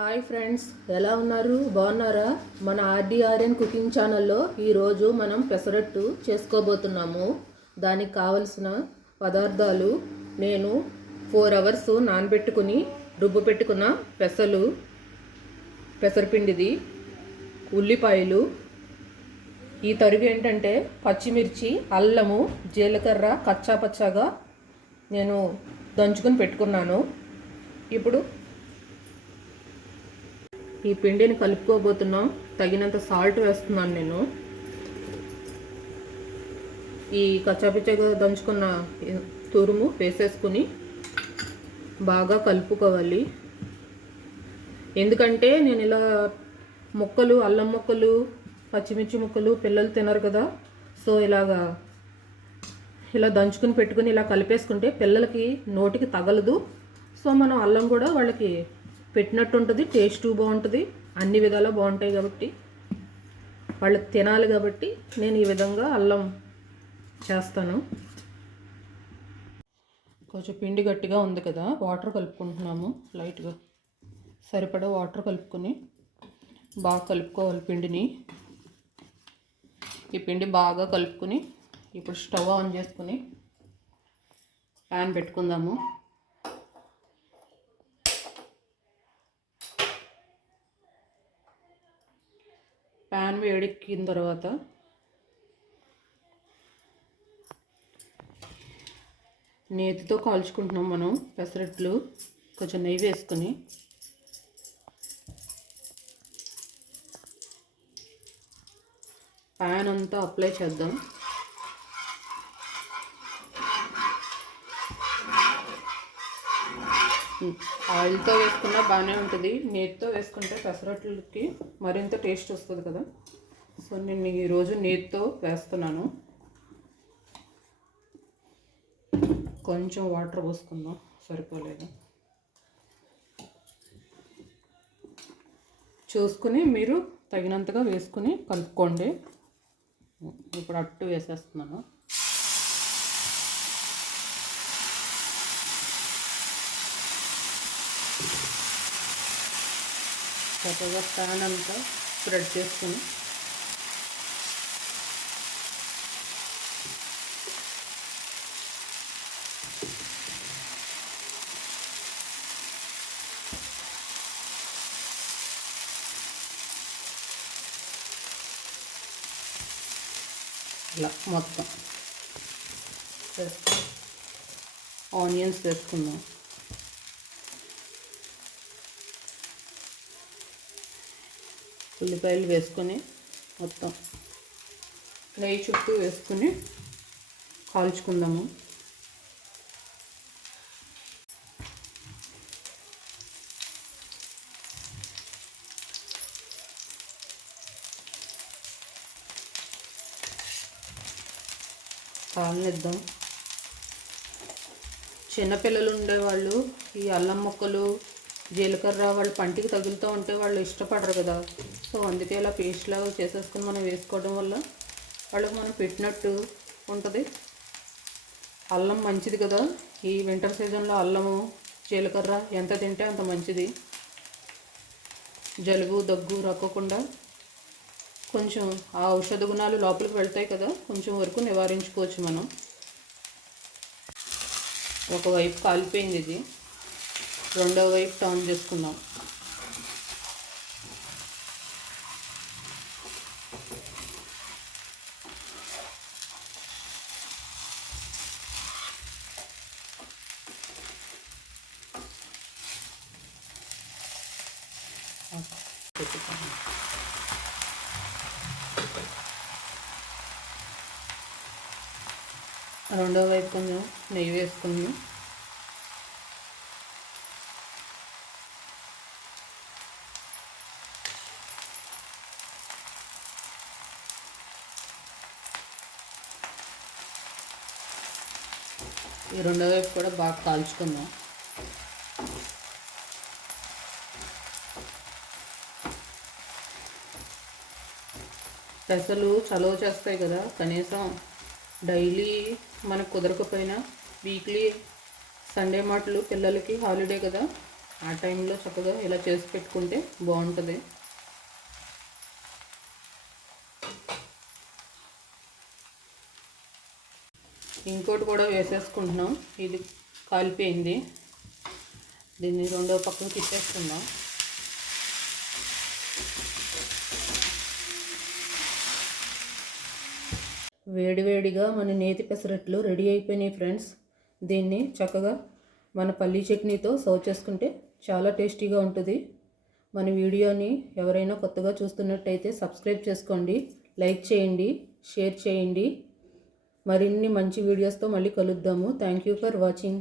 Hi friends, ఎలా ఉన్నారు? బాగున్నారా? మన ఆర్డీఆర్ఎన్ కుకింగ్ ఛానల్లో ఈరోజు మనం పెసరట్టు చేసుకోబోతున్నాము. దానికి కావలసిన పదార్థాలు నేను 4 అవర్స్ నానబెట్టుకుని రుబ్బు పెట్టుకున్న పెసరపిండిది, ఉల్లిపాయలు, ఈ తరుగు ఏంటంటే పచ్చిమిర్చి, అల్లము, జీలకర్ర కచ్చా పచ్చాగా నేను దంచుకుని పెట్టుకున్నాను. ఇప్పుడు ఈ పిండిని కలుపుకోబోతున్నాం. తగినంత సాల్ట్ వేస్తున్నాను నేను. ఈ కచ్చాపిచ్చగా దంచుకున్న తురుము వేసేసుకుని బాగా కలుపుకోవాలి. ఎందుకంటే నేను ఇలా ముక్కలు, అల్లం ముక్కలు, పచ్చిమిర్చి ముక్కలు పిల్లలు తినరు కదా. సో ఇలా దంచుకుని పెట్టుకుని ఇలా కలిపేసుకుంటే పిల్లలకి నోటికి తగలదు. సో మనం అల్లం కూడా వాళ్ళకి పెట్టినట్టు ఉంటుంది, టేస్ట్ బాగుంటుంది, అన్ని విధాలా బాగుంటాయి. కాబట్టి వాళ్ళకి తినాలి కాబట్టి నేను ఈ విధంగా అల్లం చేస్తాను. కొంచెం పిండి గట్టిగా ఉంది కదా, వాటర్ కలుపుకుంటున్నాము. లైట్గా సరిపడా వాటర్ కలుపుకొని బాగా కలుపుకోవాలి పిండిని. ఈ పిండి బాగా కలుపుకొని ఇప్పుడు స్టవ్ ఆన్ చేసుకుని ప్యాన్ పెట్టుకుందాము. ప్యాన్ వేడెక్కిన తర్వాత నేతితో కాల్చుకుంటున్నాం మనం పెసరట్లు. కొంచెం నెయ్యి వేసుకొని ప్యాన్ అంతా అప్లై చేద్దాం. ఆయిల్తో వేసుకున్నా బాగానే ఉంటుంది, నేతితో వేసుకుంటే పెసరట్లకి మరింత టేస్ట్ వస్తుంది కదా. సో నేను ఈరోజు నేతితో వేస్తున్నాను. కొంచెం వాటర్ పోసుకుందాం, సరిపోలేదు. చూసుకుని మీరు తగినంతగా వేసుకుని కలుపుకోండి. ఇప్పుడు అట్టు వేసేస్తున్నాను. చక్కగా ప్యాన్ అంతా స్ప్రెడ్ చేసుకుని ఇలా మొత్తం ఆనియన్స్ వేసుకుందాం. ఉల్లిపాయలు వేసుకొని మొత్తం నెయ్యి చుట్టూ వేసుకొని కాల్చుకుందాము. కాలనిద్దాం. చిన్నపిల్లలు ఉండేవాళ్ళు ఈ అల్లం ముక్కలు, జీలకర్ర వాళ్ళు పంటికి తగులుతూ ఉంటే వాళ్ళు ఇష్టపడరు కదా. సో అందుకే ఇలా పేస్ట్ లాగా చేసేసుకుని మనం వేసుకోవడం వల్ల వాళ్ళకి మనం పెట్టినట్టు ఉంటుంది. అల్లం మంచిది కదా. ఈ వింటర్ సీజన్లో అల్లము, జీలకర్ర ఎంత తింటే అంత మంచిది. జలుబు, దగ్గు రాకుండా కొంచెం ఆ ఔషధ గుణాలు లోపలికి వెళ్తాయి కదా, కొంచెం వరకు నివారించుకోవచ్చు మనం. ఒకవైపు కాలిపోయింది, ఇది రెండో వైపు టర్న్ చేసుకుందాం. రెండో వైపు కొంచెం నెయ్యి వేసుకుందాం. ఈ రెండో వైపు కూడా బాగా కాల్చుకుందాం. పెసలు చలువ చేస్తాయి కదా, కనీసం డైలీ మనకు కుదరకపోయినా వీక్లీ సండే మాటలు పిల్లలకి హాలిడే కదా, ఆ టైంలో చక్కగా ఇలా చేసి పెట్టుకుంటే బాగుంటుంది. ఇంకోటి కూడా వేసేసుకుంటున్నాం. ఇది కాలిపోయింది, దీన్ని రెండో పక్కన తిప్పేసుకుందాం. వేడివేడిగా మన నేతి పెసరట్లు రెడీ అయిపోయినాయి ఫ్రెండ్స్. దీన్ని చక్కగా మన పల్లీ చట్నీతో సర్వ్ చేసుకుంటే చాలా టేస్టీగా ఉంటుంది. మన వీడియోని ఎవరైనా కొత్తగా చూస్తున్నట్టయితే సబ్స్క్రైబ్ చేసుకోండి, లైక్ చేయండి, షేర్ చేయండి. మరిన్ని మంచి వీడియోస్తో మళ్ళీ కలుద్దాము. Thank you for watching.